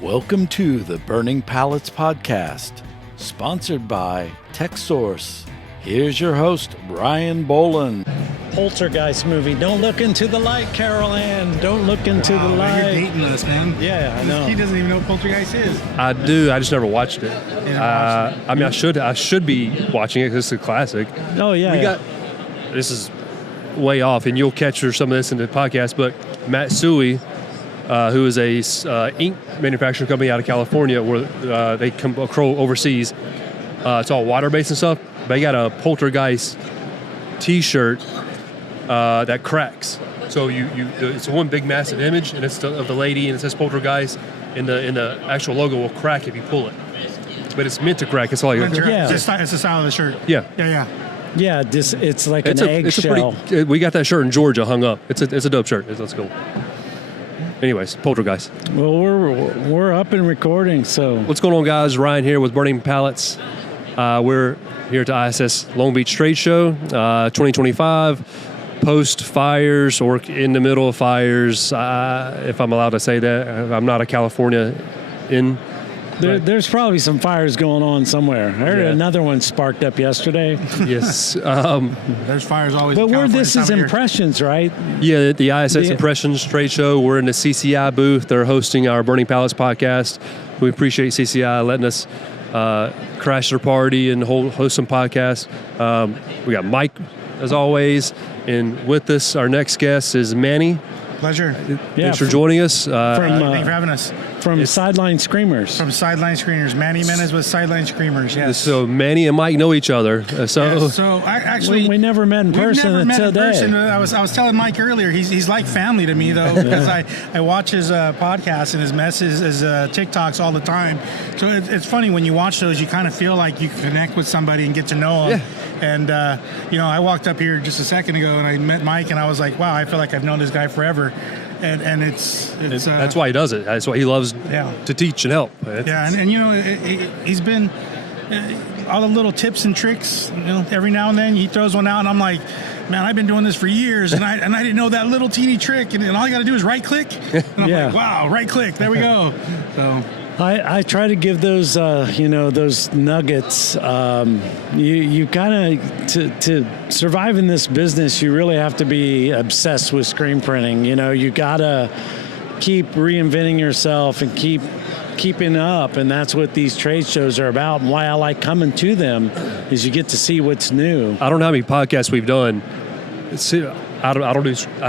Welcome to the Burning Pallets podcast, sponsored by Texsource. Here's your host, Brian Boland. Poltergeist movie. Don't look into the light, Carol Ann. Don't look into the light. You're dating us, man. Yeah, I know. He doesn't even know what Poltergeist is. I do. I just never watched it. I mean, I should be watching it because it's a classic. Oh, yeah. This is way off, and you'll catch some of this in the podcast, but Matt Suey, who is a ink manufacturing company out of California where they come overseas. It's all water-based and stuff. They got a Poltergeist T-shirt that cracks. So it's one big massive image, and it's of the lady, and it says Poltergeist, and the actual logo will crack if you pull it. But it's meant to crack. It's all like It's the style of the shirt. Yeah. Yeah. It's like an eggshell. We got that shirt in Georgia hung up. It's a dope shirt. Let's go. Anyways, Poltergeist. Well, we're up and recording, so. What's going on, guys? Ryan here with Burning Pallets. We're here at the ISS Long Beach Trade Show 2025. Post fires or in the middle of fires, if I'm allowed to say that. I'm not a California in. There's probably some fires going on somewhere. I heard another one sparked up yesterday. Yes. There's fires always. But this is Impressions, right? Yeah, the ISS Impressions Trade Show. We're in the CCI booth. They're hosting our Burning Pallets podcast. We appreciate CCI letting us crash their party and host some podcasts. We got Mike, as always. And with us, our next guest is Manny. Pleasure. Thanks for jojoining us. Thank you for having us. From Sideline Screamers. From Sideline Screamers. Manny Jimenez with Sideline Screamers, yes. So Manny and Mike know each other. So I actually... We never met in person until today. I was telling Mike earlier, he's like family to me, though, because I watch his podcast and his messages, his TikToks all the time. So it's funny, when you watch those, you kind of feel like you can connect with somebody and get to know them. Yeah. And, I walked up here just a second ago and I met Mike and I was like, wow, I feel like I've known this guy forever. And it's that's why he does it. That's why he loves to teach and help. He's been all the little tips and tricks. Every now and then he throws one out, and I'm like, man, I've been doing this for years, and I didn't know that little teeny trick. And all you got to do is right click. And I'm like, wow, right click. There we go. So. I try to give those, those nuggets. You kind of, to survive in this business, you really have to be obsessed with screen printing. You got to keep reinventing yourself and keeping up. And that's what these trade shows are about. And why I like coming to them is you get to see what's new. I don't know how many podcasts we've done. I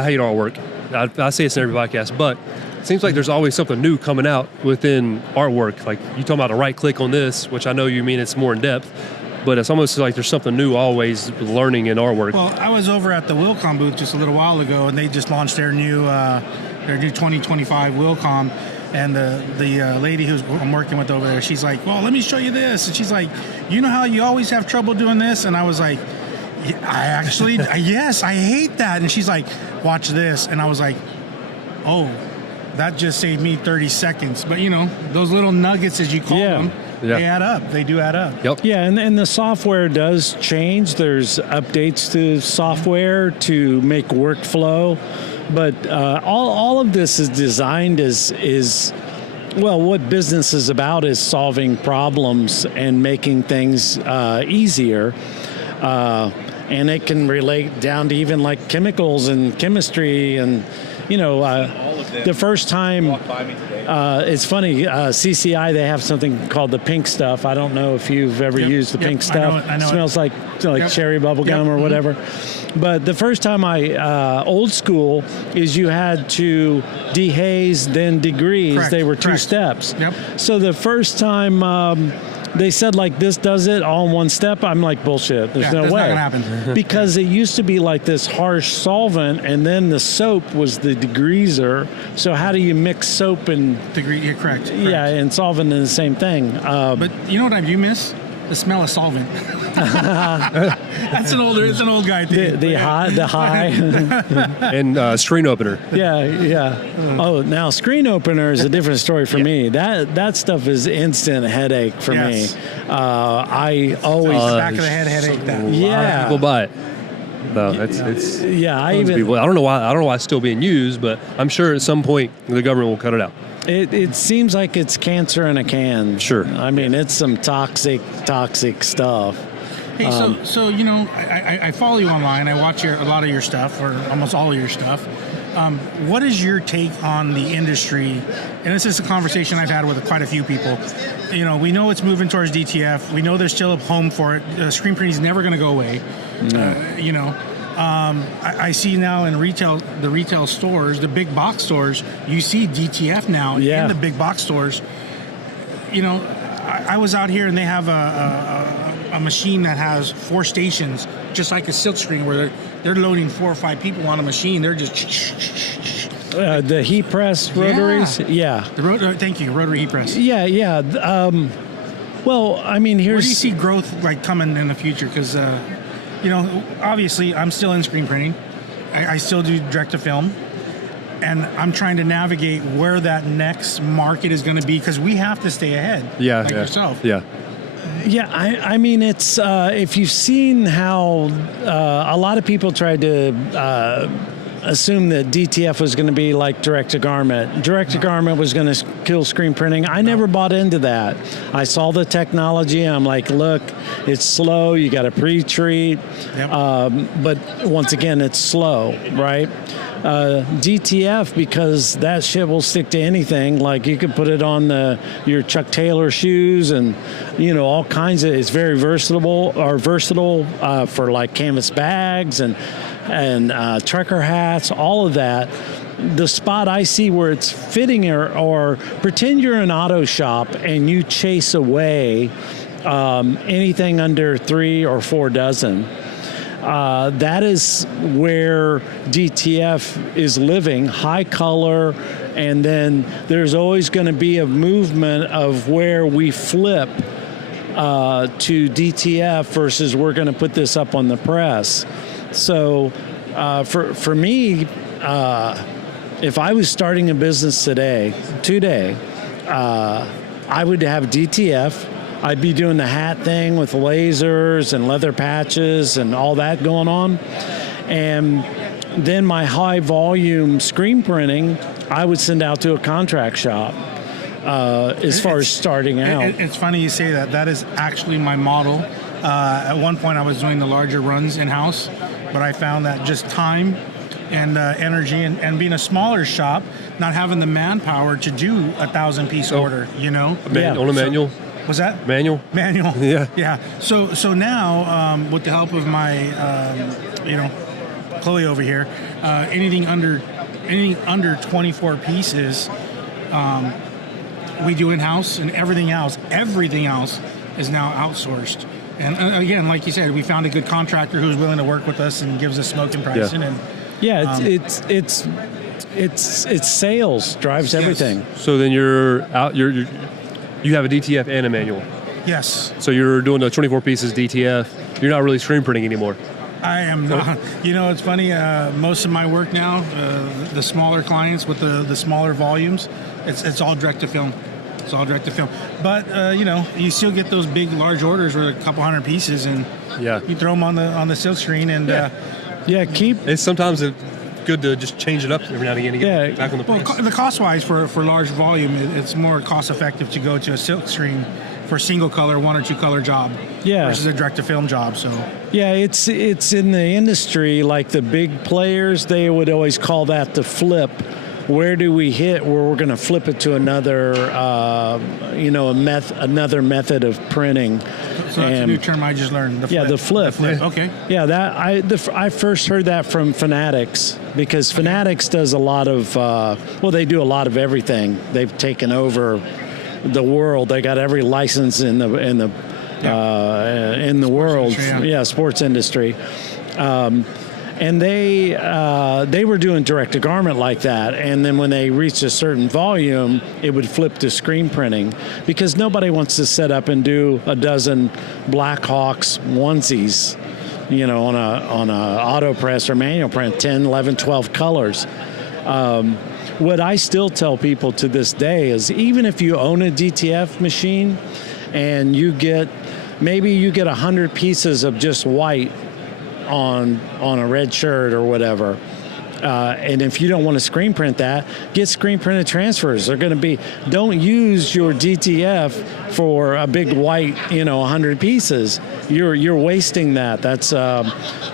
hate artwork. I say it's in every podcast, but it seems like there's always something new coming out within artwork. Like you talking about a right click on this, which I know you mean it's more in depth, but it's almost like there's something new always learning in artwork. Well, I was over at the Wilcom booth just a little while ago, and they just launched their new 2025 Wilcom. And the lady I'm working with over there, she's like, well, let me show you this. And she's like, you know how you always have trouble doing this? And I was like, yes, I hate that. And she's like, watch this. And I was like, oh, that just saved me 30 seconds. But, those little nuggets, as you call them, they add up. They do add up. Yep. Yeah, and the software does change. There's updates to software to make workflow. But all of this is designed what business is about is solving problems and making things easier. And it can relate down to even like chemicals and chemistry and, the first time, it's funny, CCI, they have something called the pink stuff. I don't know if you've ever used the pink stuff. I know it smells like cherry bubble gum or whatever. But the first time old school is you had to dehaze, then degrease. Correct. They were two steps. Yep. So the first time they said like this does it all in one step, I'm like, bullshit. There's no way. That's not going to happen. Because it used to be like this harsh solvent, and then the soap was the degreaser. So how do you mix soap and... You're correct. Yeah, and solvent in the same thing. But you know what I do miss? The smell of solvent. It's an old guy thing. The high. And screen opener. Yeah. Oh, now screen opener is a different story for me. That stuff is instant headache for me. I always back of the head headache. A lot of people buy it. No, I don't know why it's still being used, but I'm sure at some point the government will cut it out. It seems like it's cancer in a can. Sure. I mean, it's some toxic stuff. Hey, so you know, I follow you online. I watch a lot of your stuff, or almost all of your stuff. What is your take on the industry? And this is a conversation I've had with quite a few people. You know, we know it's moving towards DTF. We know there's still a home for it. Screen printing is never going to go away. No. You know, I see now in the retail stores, the big box stores, you see DTF now in the big box stores. You know, I was out here and they have a machine that has 4 stations, just like a silk screen, where they're loading 4 or 5 people on a machine. They're just the heat press rotaries. Yeah. Thank you, rotary heat press. Yeah. Well, I mean, Where do you see growth like coming in the future? Because you know, obviously, I'm still in screen printing. I still do direct to film, and I'm trying to navigate where that next market is going to be, because we have to stay ahead. Yeah. Like yourself. Yeah. Yeah, I mean, it's if you've seen how a lot of people tried to assume that DTF was going to be like direct-to-garment. Direct-to-garment was going to kill screen printing. I never bought into that. I saw the technology. I'm like, look, it's slow. You got to pre-treat. Yep. But once again, it's slow, right? DTF, because that shit will stick to anything. Like, you could put it on your Chuck Taylor shoes, and you know, all kinds of. It's very versatile for like canvas bags and trucker hats, all of that. The spot I see where it's fitting, or pretend you're an auto shop and you chase away anything under 3 or 4 dozen. That is where DTF is living, high color, and then there's always going to be a movement of where we flip to DTF versus we're going to put this up on the press. So for me, if I was starting a business today, I would have DTF. I'd be doing the hat thing with lasers and leather patches and all that going on. And then my high volume screen printing, I would send out to a contract shop as far as starting out. It's funny you say that. That is actually my model. At one point I was doing the larger runs in-house, but I found that just time and energy and being a smaller shop, not having the manpower to do 1,000-piece order, you know? On a manual? Was that? Manual? Yeah. Yeah. So now, with the help of my, Chloe over here, anything under 24 pieces, we do in-house, and everything else is now outsourced. And again, like you said, we found a good contractor who's willing to work with us and gives us smoking pricing. Yeah. It's sales drives everything. So then you have a DTF and a manual. Yes. So you're doing the 24 pieces DTF. You're not really screen printing anymore. I am not. You know, it's funny. Most of my work now, the smaller clients with the smaller volumes, it's all direct to film. It's all direct to film. But you still get those big, large orders with a couple hundred pieces, and you throw them on the silk screen, and It's sometimes good to just change it up every now and again to get back on the press. The cost-wise for large volume, it's more cost-effective to go to a silk screen for a single color, 1 or 2 color job versus a direct-to-film job. So it's in the industry, like the big players, they would always call that the flip. Where do we hit where we're going to flip it to another, another method of printing? So that's a new term I just learned. The flip. The flip. Okay. Yeah, I first heard that from Fanatics, because Fanatics does a lot of they do a lot of everything. They've taken over the world. They got every license in the world. Industry, sports industry. And they were doing direct-to-garment like that, and then when they reached a certain volume, it would flip to screen printing, because nobody wants to set up and do a dozen Blackhawks onesies, on a auto press or manual print, 10, 11, 12 colors. What I still tell people to this day is, even if you own a DTF machine and you get 100 pieces of just white on a red shirt or whatever, And if you don't want to screen print that, get screen printed transfers. They're going to be, don't use your DTF for a big white, 100 pieces. You're wasting that. That's a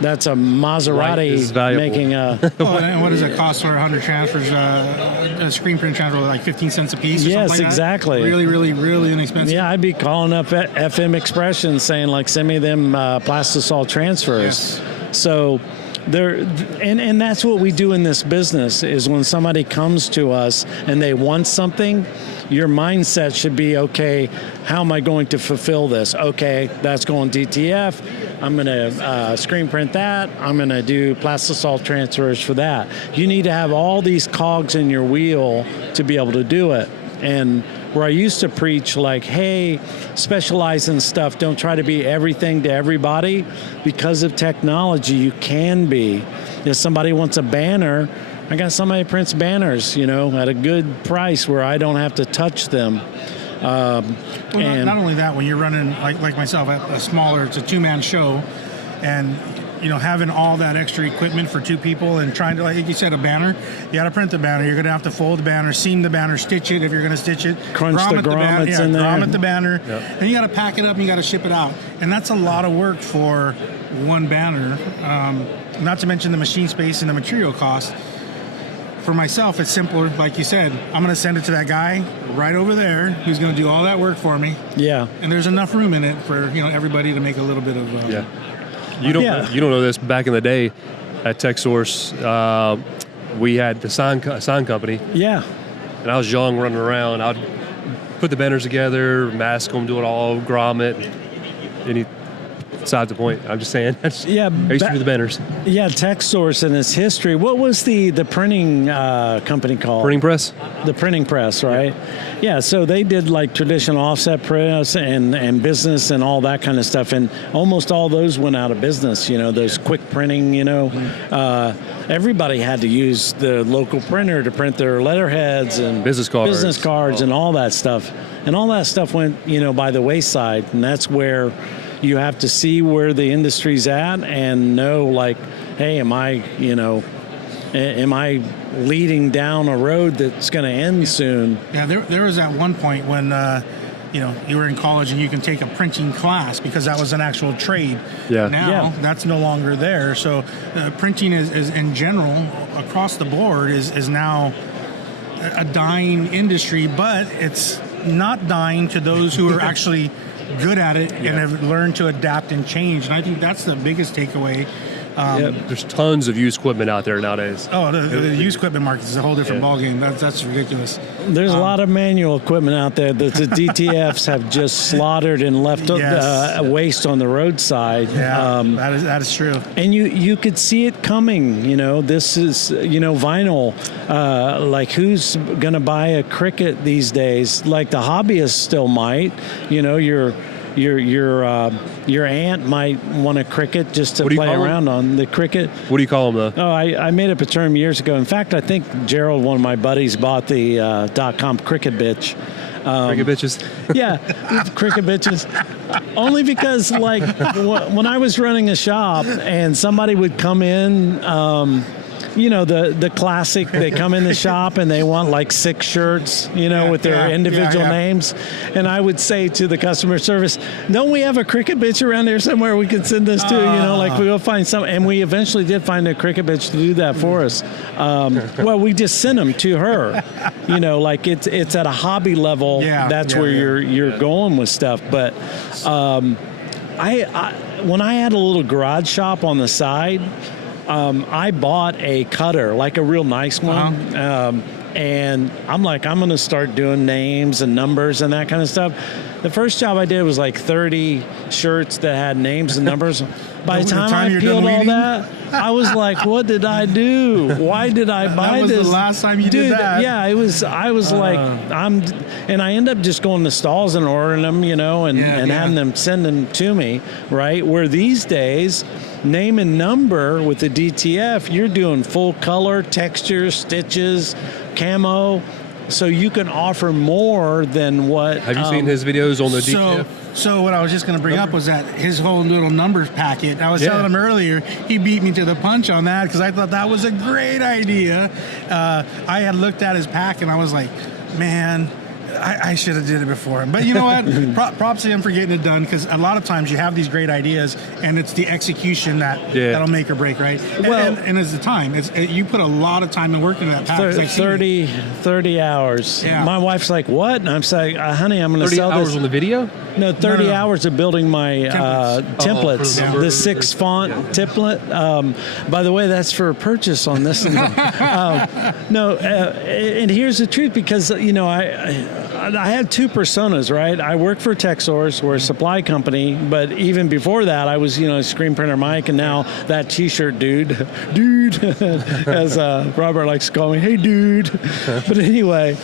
Maserati making a. And what does it cost for 100 transfers? A screen print transfer, like 15 cents a piece? Or yes, something like exactly. That? Really, really, really inexpensive. Yeah, I'd be calling up FM Expression saying, like, send me them plastisol transfers. Yes. So. And that's what we do in this business is when somebody comes to us and they want something, your mindset should be, okay, how am I going to fulfill this? Okay, that's going DTF. I'm going to screen print that. I'm going to do plastisol transfers for that. You need to have all these cogs in your wheel to be able to do it. And where I used to preach like, hey, specialize in stuff, don't try to be everything to everybody. Because of technology, you can be. If somebody wants a banner, I got somebody who prints banners, at a good price where I don't have to touch them. And not only that, when you're running, like myself, a smaller, it's a two-man show, and having all that extra equipment for two people and trying to, like you said, a banner, you got to print the banner. You're going to have to fold the banner, seam the banner, stitch it if you're going to stitch it. Crunch the grommets in there. Grommet the banner. Yep. And you got to pack it up and you got to ship it out. And that's a lot of work for one banner, not to mention the machine space and the material cost. For myself, it's simpler. Like you said, I'm going to send it to that guy right over there who's going to do all that work for me. Yeah. And there's enough room in it for everybody to make a little bit of... Yeah. You don't know this. Back in the day, at Texsource, we had the sign company. Yeah. And I was young, running around. I'd put the banners together, mask them, do it all, grommet. Besides the point, I'm just saying. I used to do the banners. Yeah, Texsource and its history. What was the printing company called? Printing press. The printing press, right? Yeah, so they did like traditional offset press and business and all that kind of stuff. And almost all those went out of business, those quick printing, everybody had to use the local printer to print their letterheads and business cards and all that stuff. And all that stuff went, by the wayside. And that's where you have to see where the industry's at and know, like, hey, am I leading down a road that's going to end soon? Yeah, there was at one point when, you were in college and you can take a printing class because that was an actual trade. Yeah. Now that's no longer there. So printing is in general across the board is now a dying industry, but it's not dying to those who are actually good at it and have learned to adapt and change. And I think that's the biggest takeaway. There's tons of used equipment out there nowadays. Oh, the used equipment market is a whole different ballgame. That's ridiculous. There's a lot of manual equipment out there that the DTFs have just slaughtered and left waste on the roadside. Yeah, that is true. And you could see it coming. This is vinyl. Like, who's gonna buy a Cricut these days? Like, the hobbyists still might. Your aunt might want a Cricut just to play around on. The Cricut. What do you call them, though? Oh, I made up a term years ago. In fact, I think Gerald, one of my buddies, bought the .com Cricut bitch. Cricut bitches? Yeah, Cricut bitches. Only because, like, when I was running a shop and somebody would come in, the classic, they come in the shop and they want like 6 shirts, with their individual names. And I would say to the customer service, don't we have a Cricut bitch around here somewhere we can send this to? Like, we'll find some. And we eventually did find a Cricut bitch to do that for us. Well, we just sent them to her. Like, it's at a hobby level. That's where you're going with stuff. But I when I had a little garage shop on the side, I bought a cutter, like a real nice one. And I'm like, I'm going to start doing names and numbers and that kind of stuff. The first job I did was like 30 shirts that had names and numbers. By the time I peeled all that, I was like, what did I do? Why did I buy this? That was the last time you did that. Yeah, I was like, and I end up just going to stalls and ordering them, and having them send them to me, right? Where these days, name and number with the DTF, you're doing full color, textures, stitches, camo. so you can offer more than what. Have you seen his videos on the DTF? So what I was just going to bring up was that his whole little numbers packet. I was telling him earlier, he beat me to the punch on that because I thought that was a great idea. I had looked at his pack and I was like, man, I should have did it before him. But you know what? Props to him for getting it done, because a lot of times you have these great ideas and it's the execution that'll make or break, right? Well, and it's the time. You put a lot of time and work into that pack. 30 hours. Yeah. My wife's like, what? And I'm saying, honey, I'm going to 30 sell hours this. on the video? No, 30 hours of building my templates. For The 6 font template. By the way, that's for purchase on this. And here's the truth, because, you know, I had 2 personas, right? I worked for Texsource, we're a supply company, but even before that, I was, you know, screen printer Mike, and now that T-shirt dude, as Robert likes to call me, hey, dude. But anyway,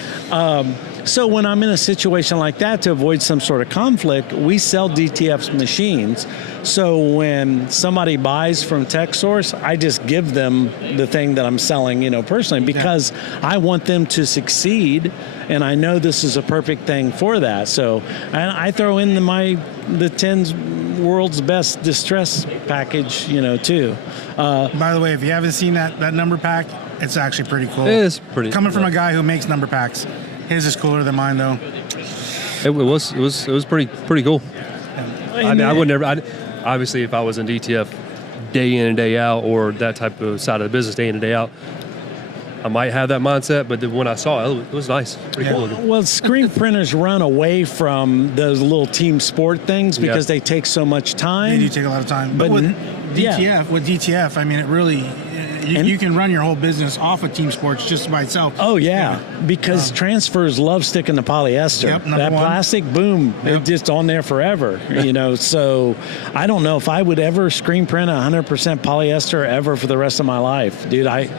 so when I'm in a situation like that, to avoid some sort of conflict, we sell DTF's machines. So when somebody buys from Texsource, I just give them the thing that I'm selling, you know, personally, because I want them to succeed, and I know this is a perfect thing for that. So I throw in the 10 world's best distress package, you know, too. By the way, if you haven't seen that number pack, it's actually pretty cool. It is pretty. Coming from a guy who makes number packs, his is cooler than mine, though. It was pretty cool. I mean, I would never. Obviously, if I was in DTF day in and day out, or that type of side of the business day in and day out, I might have that mindset. But then when I saw it, it was nice, pretty cool looking. Well, screen printers run away from those little team sport things because they take so much time. They do take a lot of time. But with DTF, I mean, it really. You can run your whole business off of team sports just by itself. Oh, yeah, because transfers love sticking to polyester. Yep, that plastic, boom, it's just on there forever, you know. So I don't know if I would ever screen print 100% polyester ever for the rest of my life. Dude, I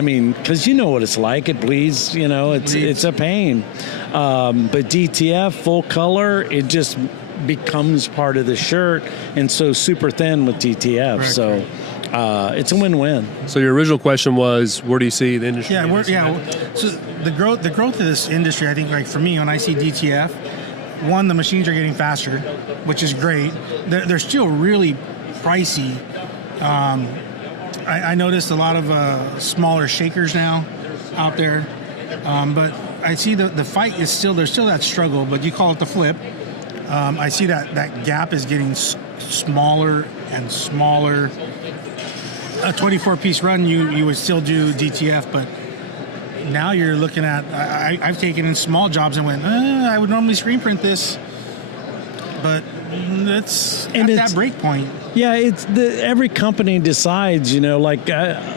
mean, because you know what it's like. It bleeds, you know, it's a pain. But DTF, full color, it just becomes part of the shirt, and so super thin with DTF. Right, so it's a win-win. So your original question was, where do you see the industry? So the growth of this industry, I think, like for me, when I see DTF, one, the machines are getting faster, which is great. They're still really pricey. I noticed a lot of smaller shakers now out there, but I see the fight is still, there's still that struggle, but you call it the flip. I see that gap is getting smaller and smaller. A 24-piece run, you would still do DTF, but now you're looking at, I've taken in small jobs and went, I would normally screen print this, but it's at that break point. Yeah, every company decides, you know, like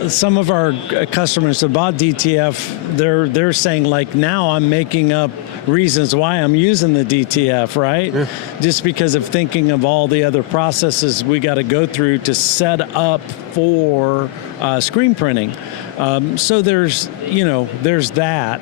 some of our customers have bought DTF, they're saying, like, now I'm making up reasons why I'm using the DTF, right? Yeah. Just because of thinking of all the other processes we got to go through to set up for screen printing. So there's that.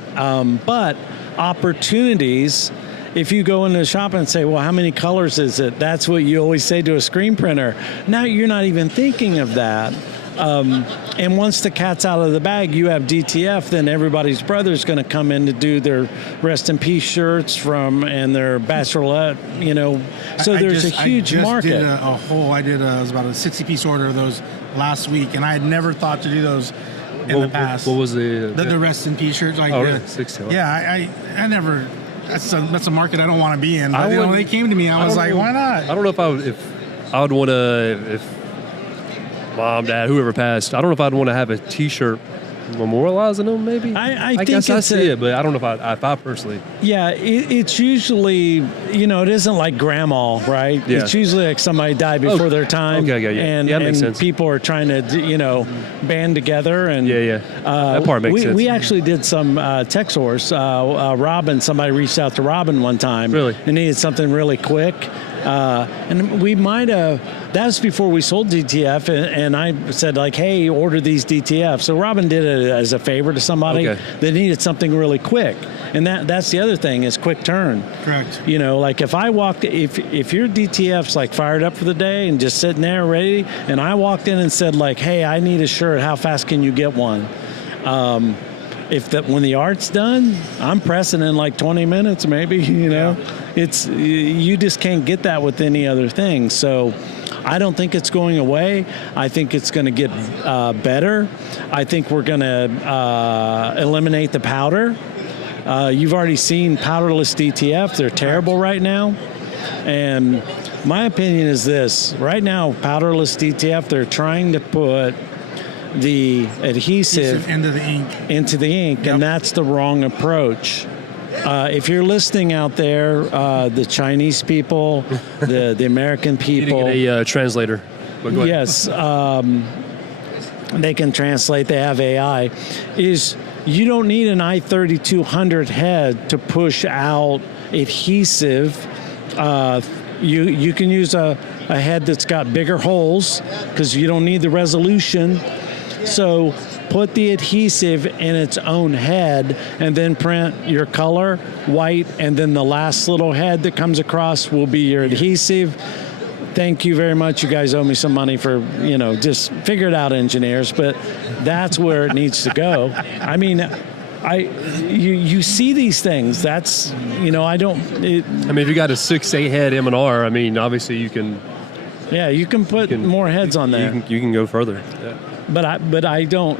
But opportunities, if you go into a shop and say, well, how many colors is it? That's what you always say to a screen printer. Now you're not even thinking of that. And once the cat's out of the bag, you have DTF, then everybody's brother's going to come in to do their rest in peace shirts and their bachelorette, you know. So there's a huge market. I did about a 60-piece order of those last week, and I had never thought to do those in the past. What was the rest in peace shirts? Like, really? 60. Yeah, I never. That's a market I don't want to be in. But when they came to me, I was like, why not? I don't know if I would want to, if mom, dad, whoever passed, I don't know if I'd want to have a T-shirt memorializing them, maybe. I guess I see it, but I don't know if I personally. Yeah, it's usually, you know, it isn't like grandma, right? Yeah. It's usually like somebody died before their time. Okay, yeah. And, that makes sense. People are trying to, you know, band together. And that part makes sense. We actually did some Texsource. Robin, somebody reached out to Robin one time. Really? And needed something really quick. And we might have, that was before we sold DTF, and I said, like, hey, order these DTF. So Robin did it as a favor to somebody that needed something really quick. And that's the other thing, is quick turn. Correct. You know, like if your DTF's like fired up for the day and just sitting there ready, and I walked in and said, like, hey, I need a shirt, how fast can you get one? when the art's done, I'm pressing in like 20 minutes, maybe. You just can't get that with any other thing. So I don't think it's going away. I think it's going to get better. I think we're going to eliminate the powder. You've already seen powderless DTF. They're terrible right now. And my opinion is this. Right now, powderless DTF, they're trying to put the adhesive into the ink. And that's the wrong approach. If you're listening out there, the Chinese people, the American people, you need a translator. But go ahead. Yes, they can translate. They have AI. You don't need an i3200 head to push out adhesive. You can use a head that's got bigger holes because you don't need the resolution. So put the adhesive in its own head and then print your color, white, and then the last little head that comes across will be your adhesive. Thank you very much. You guys owe me some money for, just figure it out, engineers, but that's where it needs to go. I mean, you see these things. That's, if you got a 6A head M&R, obviously you can... Yeah, you can put more heads on there. You can go further. Yeah. But I don't,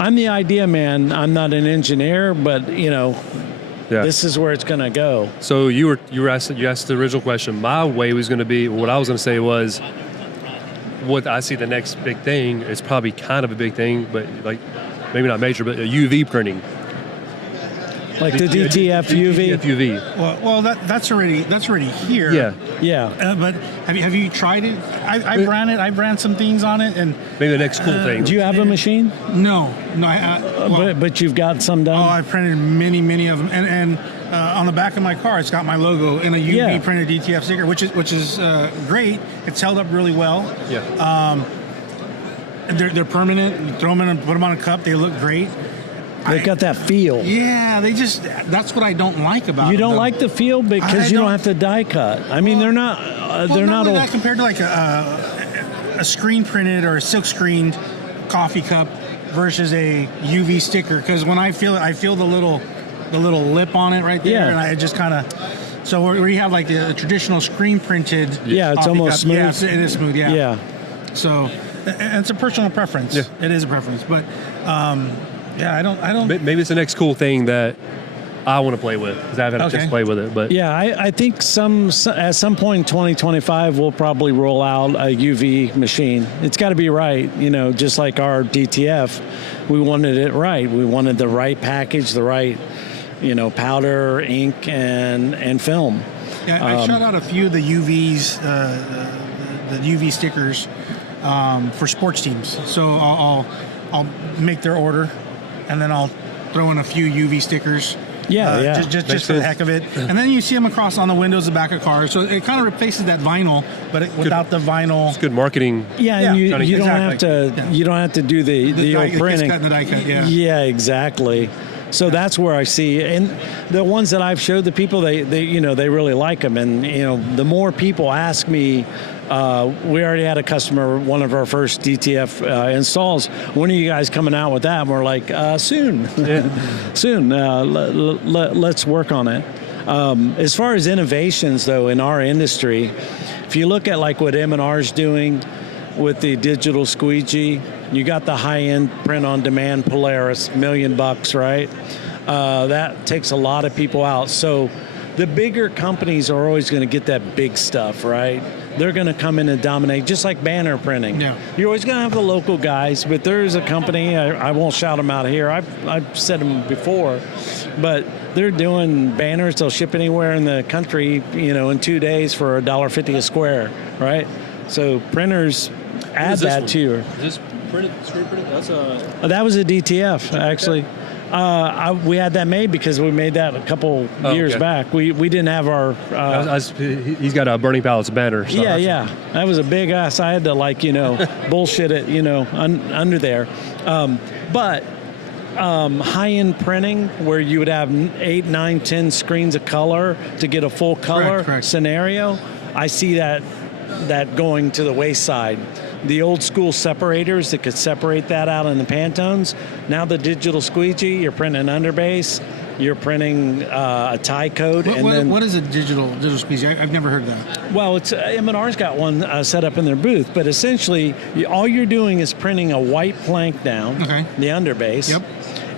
I'm the idea man. I'm not an engineer, but, this is where it's going to go. So you asked the original question. My way was going to be, what I was going to say was, what I see the next big thing is probably kind of a big thing, but like maybe not major, but UV printing. Like the DTF UV? UV. Well, that's already here. Yeah. But have you tried it? I ran some things on it, and maybe the next cool thing. Do you have a machine? No. But you've got some done. Oh, I printed many of them, and on the back of my car, it's got my logo and a UV printed DTF sticker, which is great. It's held up really well. Yeah. They're permanent. You throw them in and put them on a cup. They look great. They've got that feel. Yeah, that's what I don't like about them. You don't like the feel because you don't have to die cut. They're not they're not only that compared to like a screen printed or a silk screened coffee cup versus a UV sticker, because when I feel it, I feel the little lip on it right there, and I just kind of. So where you have like a traditional screen printed, it's almost cup, smooth. Yeah, it is smooth. Yeah. So, and it's a personal preference. Yeah. It is a preference, but I don't. Maybe it's the next cool thing that I want to play with, because I haven't just played with it. But yeah, I think at some point in 2025 we'll probably roll out a UV machine. It's got to be right, just like our DTF. We wanted it right. We wanted the right package, the right, powder, ink, and film. Yeah, I shot out a few of the UVs, the UV stickers for sports teams. So I'll make their order, and then I'll throw in a few UV stickers. Just for the heck of it. And then you see them across on the windows, the back of cars. So it kind of replaces that vinyl, but without the vinyl. It's good marketing. Yeah, and you don't have to. You don't have to do the old printing. The die cut. Yeah. Yeah, exactly. So that's where I see, and the ones that I've showed the people, they really like them, and the more people ask me. We already had a customer, one of our first DTF installs. When are you guys coming out with that? And we're like, soon. Soon. Let's work on it. As far as innovations, though, in our industry, if you look at like what M&R's doing with the digital squeegee, you got the high-end print-on-demand Polaris, $1 million, right? That takes a lot of people out. So the bigger companies are always going to get that big stuff, right? They're going to come in and dominate, just like banner printing. Yeah. You're always going to have the local guys, but there's a company, I won't shout them out here, I've said them before, but they're doing banners, they'll ship anywhere in the country, in 2 days for $1.50 a square, right? So printers add that to your... Is this screen printed? That was a DTF, actually. We had that made because we made that a couple years back. We didn't have our... he's got a Burning Pallets banner. So yeah. That was a big ass. I had to bullshit it, under there. But high-end printing where you would have 8, 9, 10 screens of color to get a full color Correct. scenario, I see that going to the wayside. the old school separators that could separate that out in the Pantones. Now the digital squeegee, you're printing underbase, you're printing a tie coat. What is a digital squeegee? I've never heard of that. Well, it's M&R's got one set up in their booth, but essentially all you're doing is printing a white plank down, the underbase. Yep.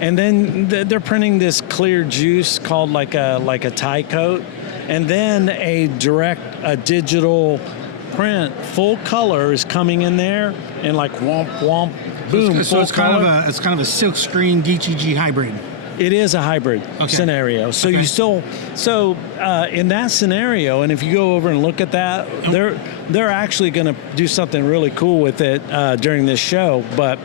And then they're printing this clear juice called like a tie coat, and then a digital print, full color is coming in there, and like womp womp, boom. So it's kind of a silk screen DTG hybrid. It is a hybrid scenario. So you still in that scenario, and if you go over and look at that, they're actually going to do something really cool with it during this show, but.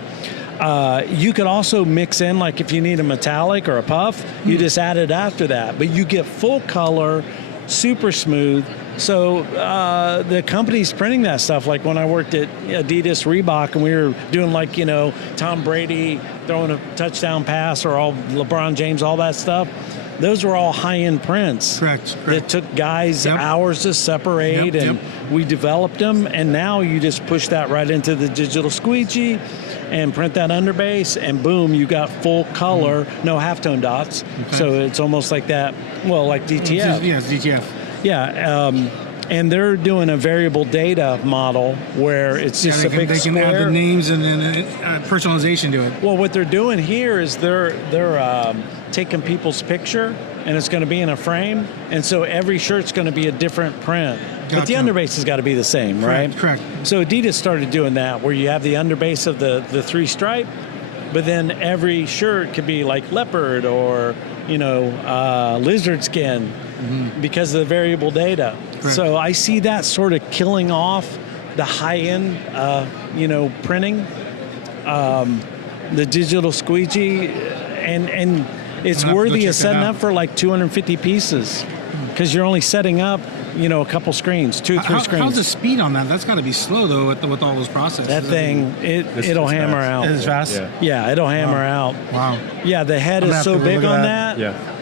You could also mix in, like if you need a metallic or a puff, you just add it after that. But you get full color, super smooth. So the company's printing that stuff. Like when I worked at Adidas, Reebok, and we were doing like, Tom Brady throwing a touchdown pass or all LeBron James, all that stuff. Those were all high-end prints. Correct. That took guys hours to separate, and we developed them. And now you just push that right into the digital squeegee and print that underbase, and boom, you got full color, no halftone dots. So it's almost like that, like DTF. Yeah, it's DTF. Yeah, and they're doing a variable data model where it's just a big square. They can add the names and then personalization to it. Well, what they're doing here is they're taking people's picture, and it's going to be in a frame, and so every shirt's going to be a different print. But the underbase has got to be the same, right? Correct. So Adidas started doing that, where you have the underbase of the 3-stripe, but then every shirt could be like leopard or lizard skin because of the variable data. Correct. So I see that sort of killing off the high-end, printing, the digital squeegee, and it's worthy of setting up for like 250 pieces because you're only setting up, a couple screens, 2 or 3 screens. How's the speed on that? That's got to be slow though with all those processes. That thing, it'll hammer out. It is fast. Yeah, it'll hammer out. Wow. Yeah, the head is so big on that.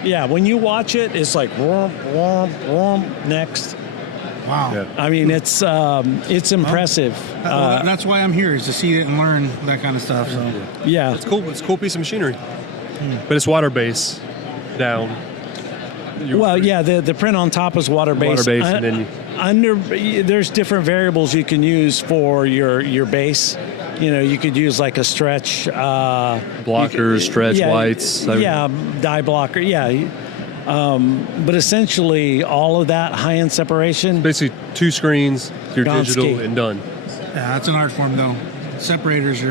Yeah. When you watch it, it's like womp womp womp next. Wow. Yeah. I mean, it's impressive. That's why I'm here, is to see it and learn that kind of stuff. So. Yeah. It's cool. It's a cool piece of machinery. But it's water base down. The print on top is water based. And then there's different variables you can use for your base. You could use like a stretch blockers, stretch whites. Dye blocker. But essentially, all of that high-end separation. Basically, 2 screens, you're digital and done. Yeah, that's an art form though. Separators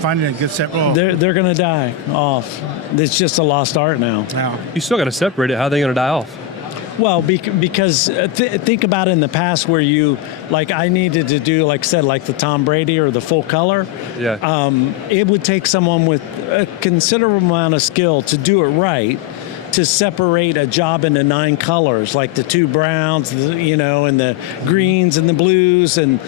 finding a good set. They're going to die off. It's just a lost art now. You still got to separate it. How are they going to die off? Well, because think about it in the past where I needed to do, like I said, like the Tom Brady or the full color. Yeah. It would take someone with a considerable amount of skill to do it right, to separate a job into 9 colors, like the 2 browns, and the greens and the blues and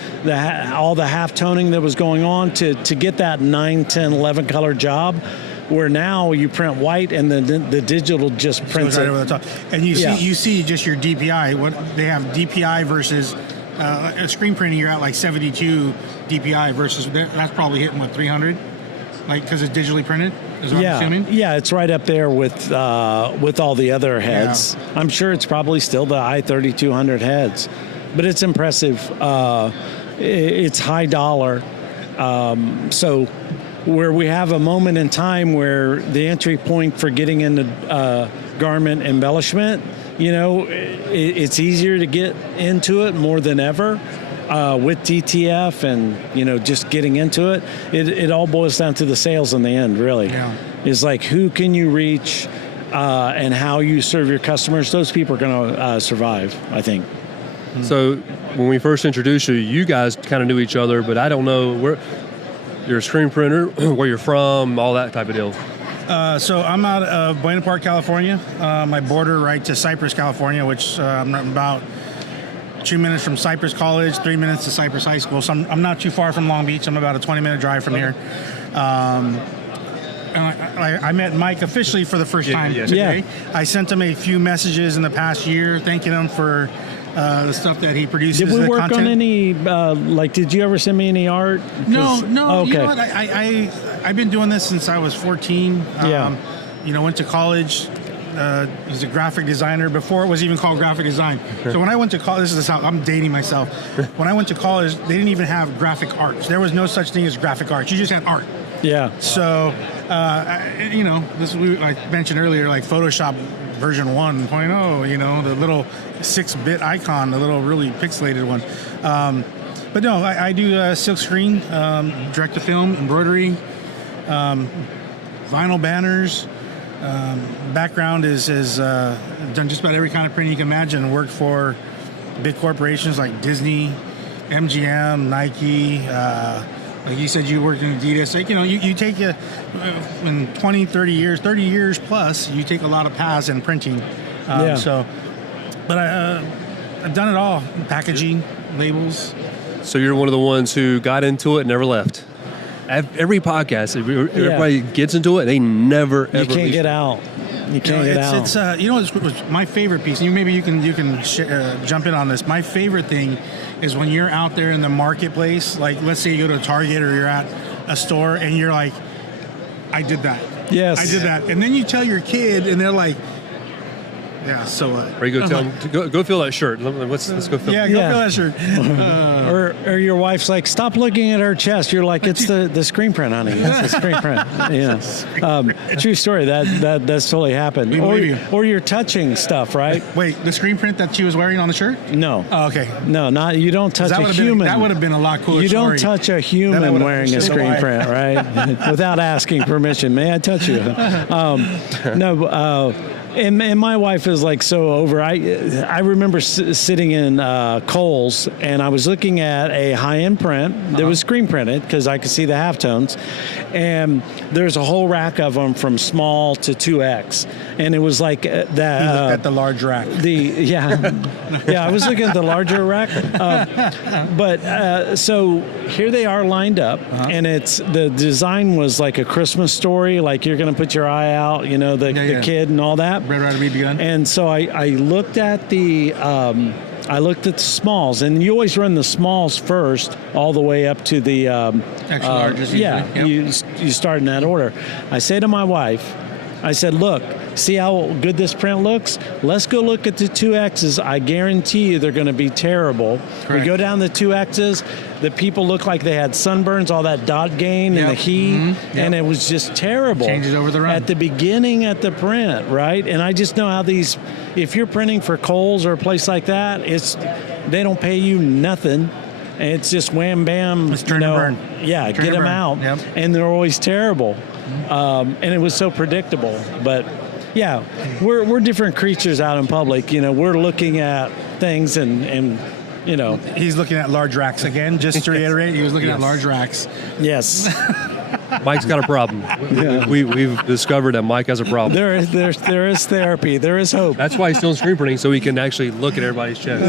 all the half toning that was going on to get that 9, 10, 11 color job. Where now you print white and the digital just prints right over the top. And you see just your DPI. What they have DPI versus a screen printing, you're at like 72 DPI versus that's probably hitting 300, like because it's digitally printed. Is what I'm assuming? Yeah, it's right up there with all the other heads. Yeah. I'm sure it's probably still the i3200 heads, but it's impressive. It's high dollar, so. Where we have a moment in time where the entry point for getting into garment embellishment, it's easier to get into it more than ever with DTF and, just getting into it. It all boils down to the sales in the end, really. Yeah. It's like who can you reach and how you serve your customers. Those people are going to survive, I think. So when we first introduced you, you guys kind of knew each other, but I don't know where... You're a screen printer, where you're from, all that type of deal. So I'm out of Buena Park, California. My border right to Cypress, California, which I'm about 2 minutes from Cypress College, 3 minutes to Cypress High School. So I'm not too far from Long Beach. I'm about a 20-minute drive from here. I met Mike officially for the first time today. Yeah. I sent him a few messages in the past year thanking him for the stuff that he produces. Did we the work content. on any, did you ever send me any art? No. Okay. You know what? I've been doing this since I was 14. Yeah. Went to college. Was a graphic designer before it was even called graphic design. So when I went to college, this is how I'm dating myself. When I went to college, they didn't even have graphic arts. There was no such thing as graphic arts. You just had art. Yeah. So, this I mentioned earlier, like Photoshop version 1.0. The little 6-bit icon, the little really pixelated one. But no, I do silk screen, direct to film, embroidery, vinyl banners. Background is done just about every kind of printing you can imagine. Worked for big corporations like Disney, MGM, Nike. Like you said, you worked in Adidas. Like, you take in 20, 30 years plus, you take a lot of paths in printing. So, but I've done it all: packaging, labels. So you're one of the ones who got into it and never left. Every podcast, everybody gets into it, they never ever. You can't get out. You can't get out. It's it's my favorite piece. Maybe you can jump in on this. My favorite thing is when you're out there in the marketplace. Like, let's say you go to a Target or you're at a store and you're like, "I did that. Yes, I did that." And then you tell your kid, and they're like, "Yeah, so what?" Or you go tell them, go fill that shirt. Let's go fill. Yeah, go fill that shirt. Or your wife's like, "Stop looking at her chest." You're like, "It's the screen print, honey. It's the screen print." True story. That's totally happened. Or you're touching stuff, right? Wait, the screen print that she was wearing on the shirt? No. Oh, okay. No, not you. Don't touch a human. That would have been a lot cooler. You don't story. touch a human wearing a screen print, right? Without asking permission. May I touch you? No. And my wife is like so over. I remember sitting in Kohl's, and I was looking at a high-end print that was screen printed because I could see the halftones, and there's a whole rack of them from small to 2X, and it was like that. You looked at the large rack. I was looking at the larger rack, so here they are lined up, and the design was like a Christmas story, like you're going to put your eye out, the kid and all that. Red Ryder BB gun. And so I looked at the smalls, and you always run the smalls first, all the way up to the extra larges. You start in that order. I say to my wife, I said, "Look, see how good this print looks? Let's go look at the 2Xs. I guarantee you they're going to be terrible." Correct. We go down the 2Xs. The people look like they had sunburns, all that dot gain and the heat, and it was just terrible. Changes over the run. At the beginning at the print, right? And I just know how these, if you're printing for Kohl's or a place like that, they don't pay you nothing. And it's just wham, bam. It's turn and burn. Yeah, Turn get them and burn. out. Yep. And they're always terrible. And it was so predictable. But yeah, we're different creatures out in public. We're looking at things and He's looking at large racks again. Just to reiterate, he was looking at large racks. Yes. Mike's got a problem. We've discovered that Mike has a problem. There is therapy. There is hope. That's why he's still screen printing, so he can actually look at everybody's chest.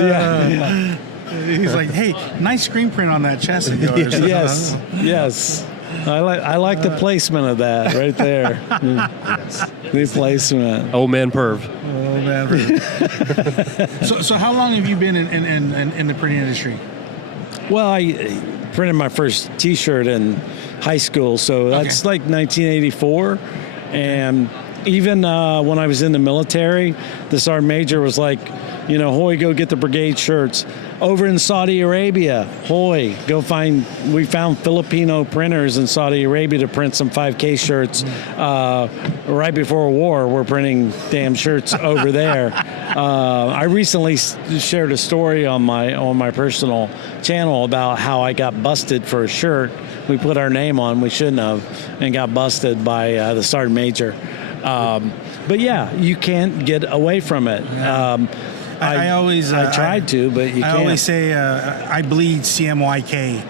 He's like, "Hey, nice screen print on that chest of yours." Yes. I like the placement of that right there. The placement. Old man perv. Oh man. So how long have you been in the printing industry? Well, I printed my first T-shirt in high school, so that's like 1984, and even when I was in the military, the sergeant major was like, "Hoy, go get the brigade shirts." Over in Saudi Arabia, Hoy, we found Filipino printers in Saudi Arabia to print some 5K shirts. Right before war, we're printing damn shirts over there. I recently shared a story on my personal channel about how I got busted for a shirt. We put our name on, we shouldn't have, and got busted by the sergeant major. But yeah, you can't get away from it. I tried to, but you can't. I always say I bleed CMYK.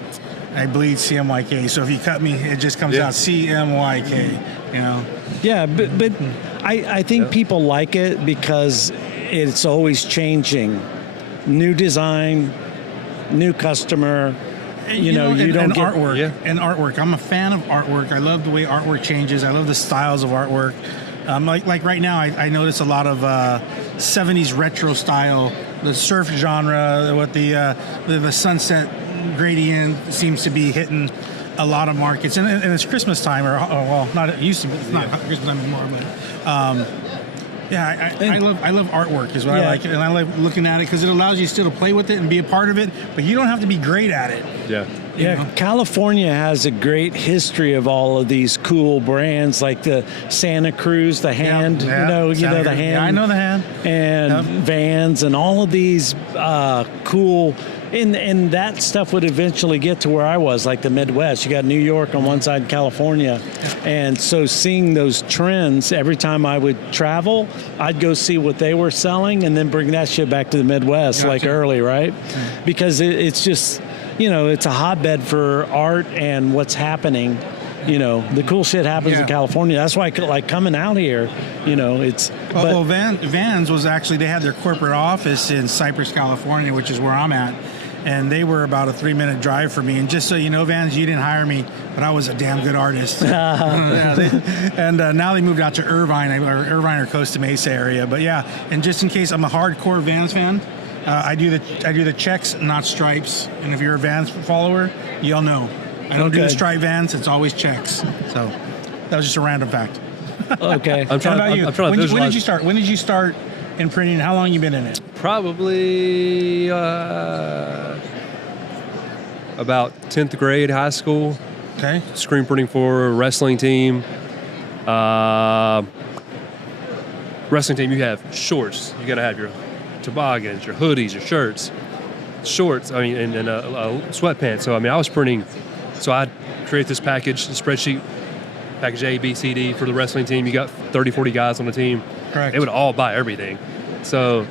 I bleed CMYK. So if you cut me, it just comes out CMYK. Yeah, but I think people like it because it's always changing. New design, new customer. You don't get artwork. Yeah. And artwork. I'm a fan of artwork. I love the way artwork changes. I love the styles of artwork. Like right now, I notice a lot of '70s retro style, the surf genre, what the sunset gradient seems to be hitting a lot of markets, and it's Christmas time, or well, not it used to be. It's not Christmas time anymore, but. I love artwork is what I like, and I like looking at it because it allows you still to play with it and be a part of it, but you don't have to be great at it. Yeah. Yeah, know? California has a great history of all of these cool brands, like the Santa Cruz, the Hand, you know the Hand. Yeah, I know the Hand. And Vans and all of these cool, and that stuff would eventually get to where I was, like the Midwest. You got New York on one side, California. And so seeing those trends, every time I would travel, I'd go see what they were selling and then bring that shit back to the Midwest, like early, right? Because it's just, it's a hotbed for art and what's happening. The cool shit happens in California. That's why I like coming out here. It's. Vans was actually, they had their corporate office in Cypress, California, which is where I'm at. And they were about a 3-minute drive for me. And just so you know, Vans, you didn't hire me, but I was a damn good artist. And now they moved out to Irvine or Costa Mesa area. But yeah, and just in case, I'm a hardcore Vans fan. I do the checks, not stripes. And if you're a Vans follower, you'll know. I don't do the stripe Vans. It's always checks. So that was just a random fact. Okay. I'm trying to when did you start? When did you start in printing? How long you been in it? Probably about 10th grade, high school. Okay. Screen printing for a wrestling team. Wrestling team, you have shorts. You got to have your toboggans, your hoodies, your shirts, shorts. And sweatpants. So I was printing. So I'd create this package, the spreadsheet, package A, B, C, D for the wrestling team. You got 30, 40 guys on the team. Correct. They would all buy everything. So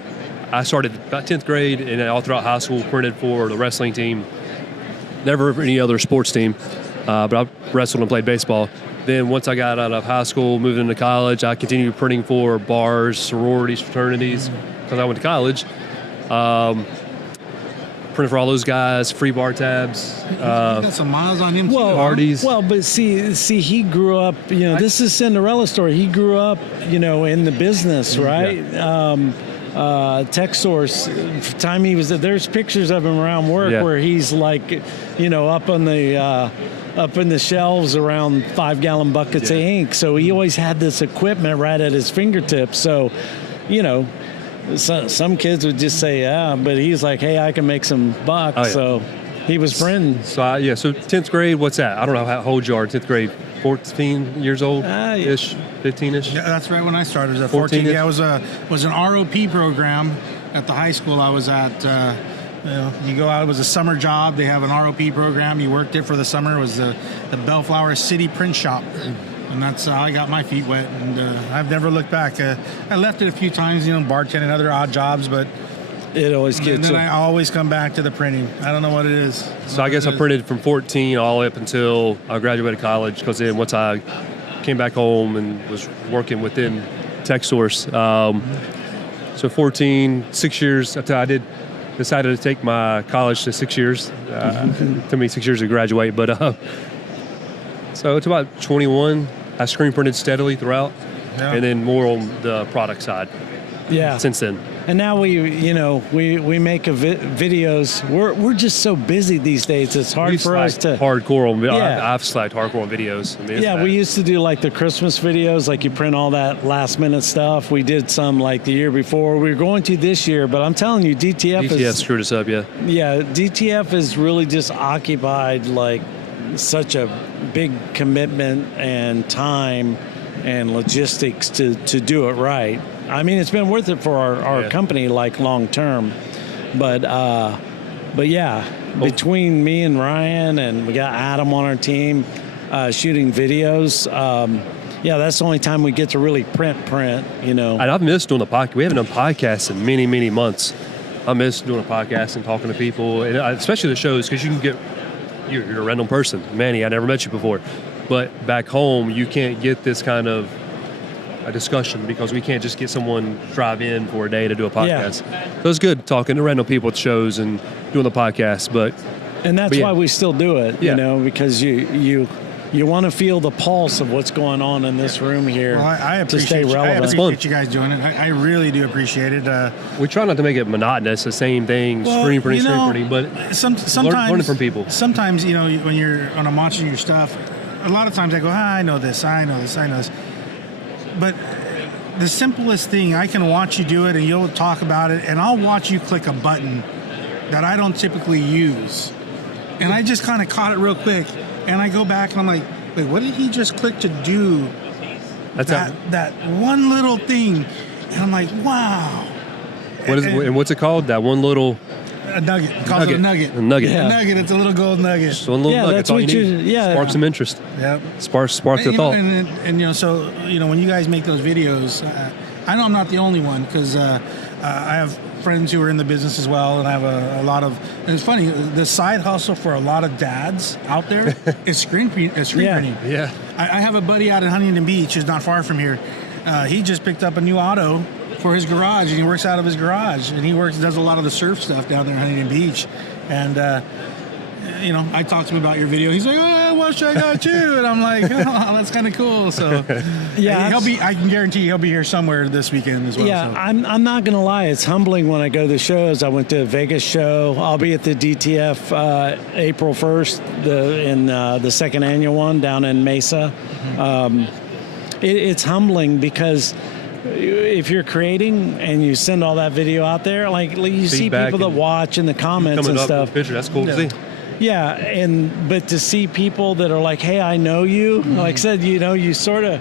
I started about 10th grade, and then all throughout high school printed for the wrestling team. Never for any other sports team, but I wrestled and played baseball. Then once I got out of high school, moved into college, I continued printing for bars, sororities, fraternities, because I went to college. Printed for all those guys, free bar tabs. You got some miles on him too. Parties. Well, but see, he grew up. This is Cinderella story. He grew up, in the business, right? Yeah. Texsource. Time he was there's pictures of him around work where he's like, up on the shelves around 5-gallon buckets of ink. So he always had this equipment right at his fingertips. So, some kids would just say, but he's like, hey, I can make some bucks. Oh, yeah. So he was printing. So 10th grade, what's that? I don't know how old you are, 10th grade, 14 years old ish, 15-ish? Yeah, that's right when I started. I was 14. Yeah, it was an ROP program at the high school I was at. You go out, it was a summer job. They have an ROP program. You worked it for the summer. It was the Bellflower City Print Shop. And that's how I got my feet wet, and I've never looked back. I left it a few times, bartending, other odd jobs, but it always gets. And then I always come back to the printing. I don't know what it is. So I guess I printed from 14 all the way up until I graduated college, because then once I came back home and was working within Texsource, so 14, 6 years until I decided to take my college to 6 years. It took me 6 years to graduate, but so it's about 21. I screen printed steadily throughout, and then more on the product side. Yeah. Since then. And now we make videos. We're just so busy these days. It's hard for us to hardcore on. I've slacked hardcore on videos. We used to do like the Christmas videos, like you print all that last minute stuff. We did some like the year before. We were going to this year, but I'm telling you, DTF screwed us up. Yeah. Yeah, DTF is really just occupied like such a big commitment and time and logistics to do it right. I mean, it's been worth it for our company, like long term, but between me and Ryan, and we got Adam on our team shooting videos. That's the only time we get to really print. And I've missed doing the podcast. We haven't done podcasts in many, many months. I miss doing a podcast and talking to people, and especially the shows, because you can get. You're a random person. Manny, I never met you before. But back home, you can't get this kind of a discussion, because we can't just get someone drive in for a day to do a podcast. So it's good talking to random people at shows and doing the podcast. And that's why we still do it, because you want to feel the pulse of what's going on in this room here Well, I to stay appreciate, relevant. I appreciate you guys doing it. I really do appreciate it. We try not to make it monotonous, the same thing, screen printing, but sometimes learning from people. Sometimes, when you're on watching your stuff, a lot of times I go, I know this. But the simplest thing, I can watch you do it and you'll talk about it, and I'll watch you click a button that I don't typically use. And I just kind of caught it real quick, and I go back and I'm like, wait, what did he just click to do? That one little thing. And I'm like, wow. What's it called? That one little... A nugget. It calls it a nugget. A nugget. A nugget. It's a little gold nugget. Just one little nugget. That's all you need. Spark some interest. Yep. Spark the thought. So when you guys make those videos, I know I'm not the only one, because I have friends who are in the business as well, and I have a lot of. And it's funny, the side hustle for a lot of dads out there is screen printing. Yeah. I have a buddy out in Huntington Beach, who's not far from here. He just picked up a new auto for his garage, and he works out of his garage, and does a lot of the surf stuff down there in Huntington Beach. And I talked to him about your video. He's like, "Oh, I wish I got you," and I'm like, "Oh, that's kind of cool." So yeah, I can guarantee he'll be here somewhere this weekend as well. Yeah, so. I'm not gonna lie, it's humbling when I go to shows. I went to a Vegas show. I'll be at the DTF April 1st, in the second annual one down in Mesa. It's humbling because if you're creating and you send all that video out there, like you see people that watch in the comments and stuff. Picture, that's cool to see. Yeah, but to see people that are like, "Hey, I know you," like I said, you sort of.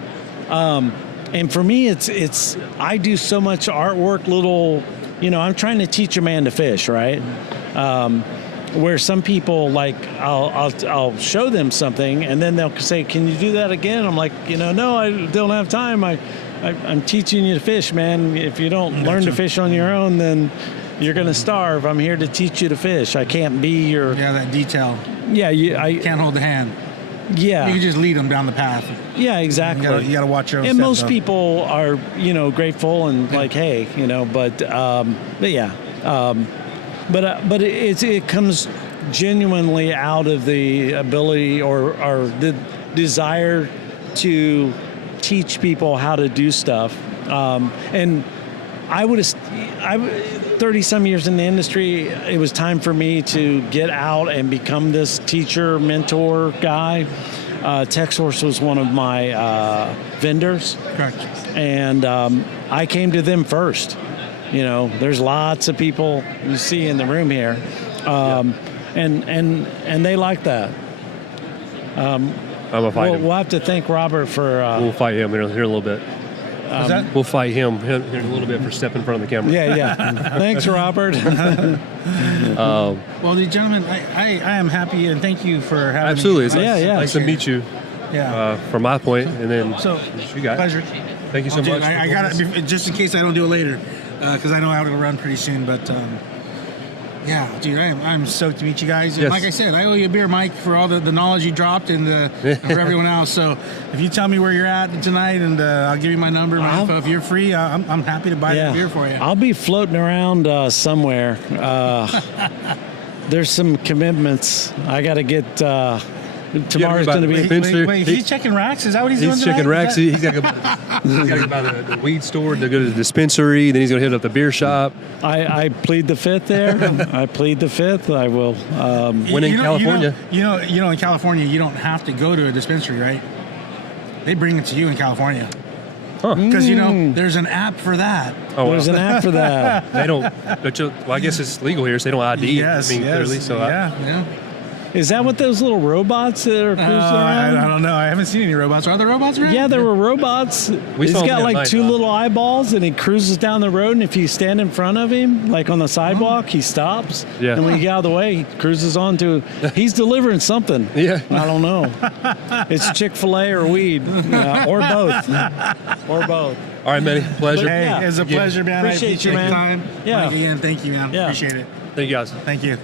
And for me, it's I do so much artwork, little, I'm trying to teach a man to fish, right? Where some people, like, I'll show them something, and then they'll say, "Can you do that again?" I'm like, no, I don't have time. I'm teaching you to fish, man. If you don't learn to fish on your own, then you're going to starve. I'm here to teach you to fish. I can't be your... Yeah, that detail. Yeah, I can't hold the hand. Yeah. You can just lead them down the path. Yeah, exactly. You got to watch your own And step, most though. people are, grateful and like, hey, but yeah. But it comes genuinely out of the ability or the desire to teach people how to do stuff. And I 30 some years in the industry, it was time for me to get out and become this teacher, mentor guy. Texsource was one of my vendors. Correct. And I came to them first. There's lots of people you see in the room here. And they like that. I'm gonna fight him. We'll have to thank Robert for... we'll fight him here in a little bit. We'll fight him here in a little bit for stepping in front of the camera. Yeah. Thanks, Robert. Well, the gentlemen, I am happy, and thank you for having Absolutely. me. It's nice to meet you. Yeah. From my point, and then So, you got pleasure. Thank you so much. I got it just in case I don't do it later, because I know I have to run pretty soon. But yeah, dude, I'm stoked to meet you guys. And Yes. like I said, I owe you a beer, Mike, for all the knowledge you dropped and for everyone else. So if you tell me where you're at tonight, and I'll give you my number, my info. If you're free, I'm happy to buy that beer for you. I'll be floating around somewhere. There's some commitments. I got to get... tomorrow's going to be... Wait, he's checking racks? Is that what he's doing He's tonight? checking racks. He's got to go by the weed store to go to the dispensary. Then he's going to hit up the beer shop. I plead the fifth there. I plead the fifth. I will. When in California. In California, you don't have to go to a dispensary, right? They bring it to you in California. Because, there's an app for that. Oh, There's an app for that. They don't... Well, I guess it's legal here, so they don't ID. Yes. Clearly. So yeah. Is that what those little robots that are cruising around? I don't know. I haven't seen any robots. Are there robots around? Yeah, there were robots. He's saw got him like at night, two little eyeballs, and he cruises down the road. And if you stand in front of him, like on the sidewalk, he stops. Yeah. And when you get out of the way, he cruises on to. He's delivering something. Yeah. I don't know. It's Chick-fil-A or weed, or both, or both. All right, Manny. Pleasure. Hey, Yeah. it's a pleasure, man. Appreciate you, man. Your time. Yeah. Mike, again, thank you, man. Yeah. Appreciate it. Thank you, guys. Thank you.